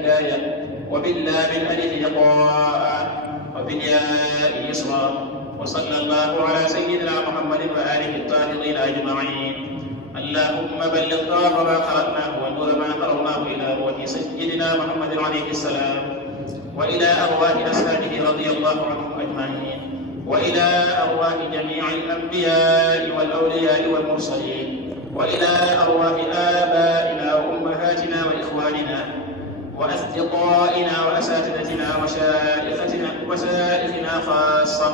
هداية، وباللام الألف لقاء، وبالياء يسرا. وصلى الله على سيدنا محمد وآله الطاهرين أجمعين. اللهم بلغ ثواب ما قرأناه ونور ما قرأناه إلى روح سيدنا محمد عليه السلام، وإلى أرواح أصحابه رضي الله عنهم أجمعين، وإلى أرواح جميع الأنبياء والأولياء والمرسلين، وإلى أرواح آبائنا وأمهاتنا وإخواننا وأصدقائنا وأساتذتنا وشائخنا خاصة،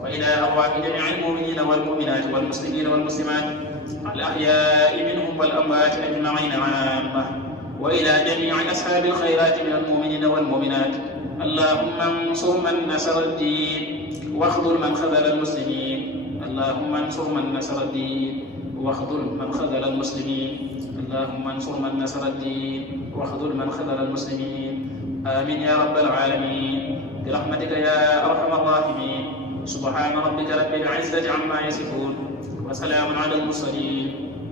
وإلى أرواح جميع المؤمنين والمؤمنات والمسلمين والمسلمات الأحياء منهم والأموات أجمعين عامة، وإلى جميع أصحاب الخيرات من المؤمنين والمؤمنات. اللهم انصر من نصر الدين واخذل من خذل المسلمين. اللهم انصر من نصر الدين واخذل من خذل المسلمين. اللهم انصر من نصر الدين واخذل من خذل المسلمين. آمين يا رب العالمين برحمتك يا أرحم الراحمين. سبحان ربك رب العزة عما يصفون، وسلام على المرسلين،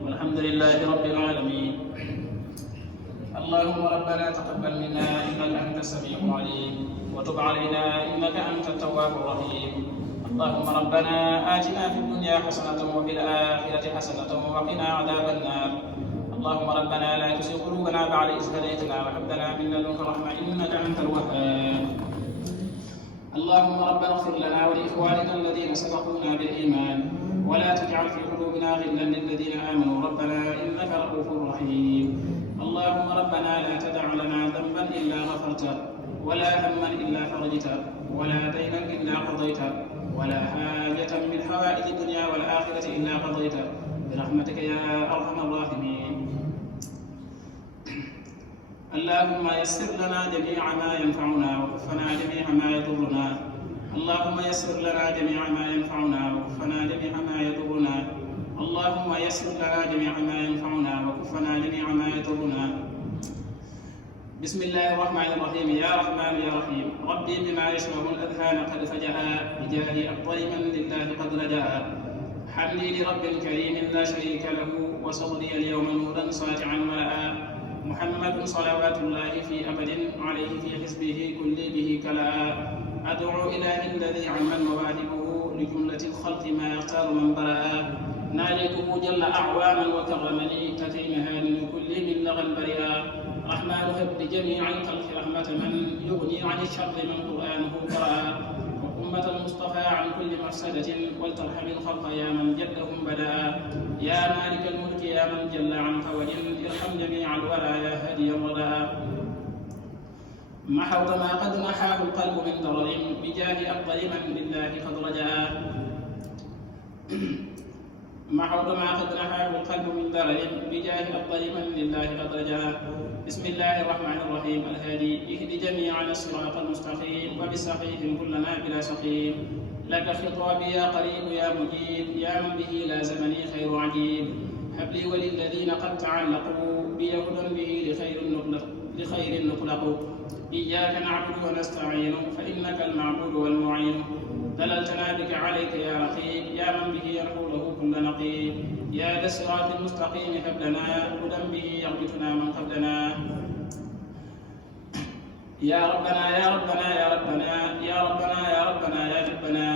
والحمد لله رب العالمين. اللهم ربنا تقبل منا إنك أنت السميع العليم، وتب علينا إنك أنت التواب الرحيم. اللهم ربنا آتنا في الدنيا حسنة وفي الآخرة حسنة وقنا عذاب النار. اللهم ربنا لا تزغ قلوبنا بعد إذ هديتنا وهب لنا من لدنك رحمة إنك أنت الوهاب. اللهم ربنا اغفر لنا ولإخواننا الذين سبقونا بالإيمان، ولا تجعل في قلوبنا غلا للذين آمنوا ربنا إنك رؤوف رحيم. اللهم ربنا لا تدع لنا ذنبا إلا غفرته، ولا هما إلا فرجته، ولا دينا إلا قضيته، ولا حاجة من حوائج الدنيا والآخرة إلا قضيته برحمتك يا أرحم الراحمين. اللهم يسر لنا جميع ما ينفعنا وكفنا جميع ما يضرنا. اللهم يسر لنا جميع ما ينفعنا وكفنا جميع ما يضرنا. اللهم يسر لنا جميع ما ينفعنا وكفنا جميع ما يضرنا. بسم الله الرحمن الرحيم. يا رحمن يا رحيم ربي بما يشرب الأذهان قد فجأ، بجاه أفضل من لله قد رجأ. حمدي لرب كريم لا شريك له، وصدري اليوم نورا ساطعا ملأ. محمد صلوات الله في أبد عليه في حزبه كل به كلا. أدعو إله الذي عم مواهبه لجملة الخلق ما يختار من برأ. ناليته جل أعواما وكرمني تتيمها من كل من لغى برئا. رحمن هب لجميع الخلق رحمة من يغني عن الشر من قرآنه قرأ. أمة المصطفى عن كل مفسدة ولترحم الخلق يا من جدهم بدأ. يا مالك الملك يا من جل عن قول ارحم جميع الورى يا هادي الردى. محوت ما قد محاه القلب من ضرر بجاه أفضل من لله قد رجا. محوت ما قد نحاه القلب من ضرر بجاه أفضل من لله قد رجا. بسم الله الرحمن الرحيم. الهادي اهد جميعنا الصراط المستقيم، وبسقيهم كلنا بلا سقيم. لك خطابي يا قريب يا مجيب، يا من به لازمني خير عجيب. هب لي وللذين قد تعلقوا بيهدى به لخير نخلق. إياك نعبد ونستعين فإنك المعبود والمعين. دللتنا بك عليك يا رقيب، يا من به يرحو له كل نقيب. يا ذا الصراط المستقيم هب لنا هدى به يغبطنا من قبلنا. يا ربنا يا ربنا يا ربنا يا ربنا يا ربنا يا ربنا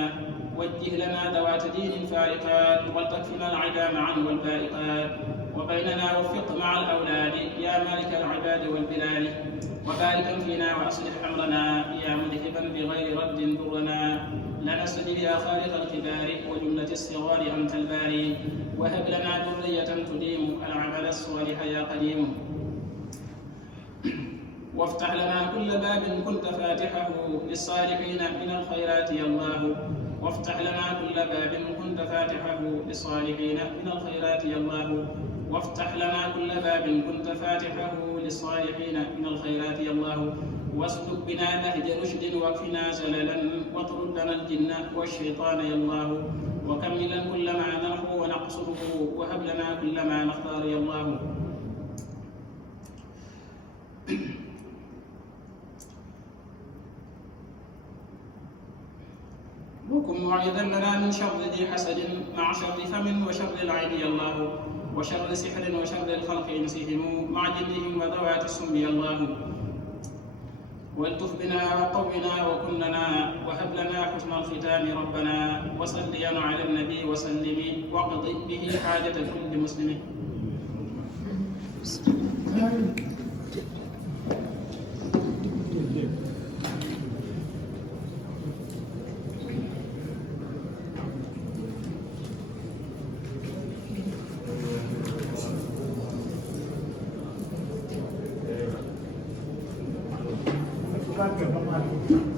وجه لنا ذوات دين فارقات، ولتكفنا العدام عنه والبائقات. وبيننا وفق مع الأولاد يا مالك العباد والبلاد. وبارك فينا وأصلح أمرنا يا مذهبا بغير رد ضرنا. لنا استجب يا خالق الكبار وجملة الصغار أنت الباري. وهب لنا ذرية تديم العمل الصالح يا قديم. وافتح لنا كل باب كنت فاتحه للصالحين من الخيرات يا الله. وافتح لنا كل باب كنت فاتحه للصالحين من الخيرات يا الله. وافتح لنا كل باب كنت فاتحه للصالحين من الخيرات يا الله. واسلك بنا نهج رشد واكفنا زللا، واطرد لنا الجن والشيطان يا الله. وكملا كل ما نرجو ونقصده، وهب لنا كل ما نختار يا الله. وكن معيذا لنا من شر ذي حسد مع شر فم وشر العين يا الله. وشر سحر وشر الخلق إنسهم مع جنهم وذوات السم يا الله. والتف بنا وقونا وكن لنا وهب لنا حسن الختام ربنا وصليا على النبي وسلم واقض به حاجة كل مسلم. Gracias, papá.